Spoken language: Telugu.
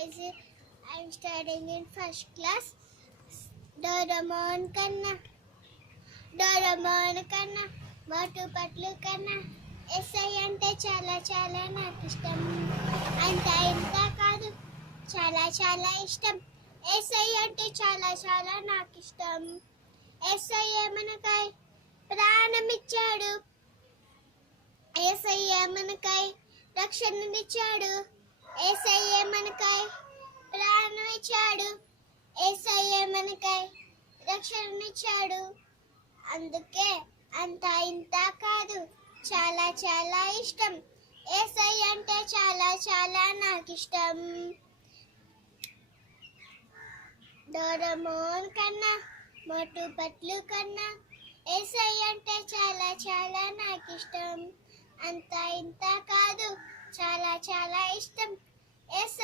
guys. I'm studying in first class. Doraemon kanna, Doraemon kanna, Motu Patlu kanna. SI అంటే చాలా చాలా నాకు ఇష్టం. అంత ఇంత కాదు, చాలా చాలా ఇష్టం. ఎస్ఐ అంటే చాలా చాలా నాకు ఇష్టం. ఎస్ఐ మనకై ప్రాణమిచ్చాడు. ఎస్ఐ మనకై రక్షణనిచ్చాడు. ఎస్ఐ మనకై ప్రాణం ఇచ్చాడు. ఎస్ఐ మనకై రక్షణనిచ్చాడు. అందుకే అంత ఇంత కాదు, చాలా చాలా ఇష్టం. ఎస్ఐ అంటే చాలా చాలా నాకు ఇష్టం. డోరేమోన్ కన్నా, మోటు పట్లు కన్నా ఎస్ఐ అంటే చాలా చాలా నాకు ఇష్టం. అంత ఇంత కాదు, చాలా చాలా ఇష్టం. ఎస్ఐ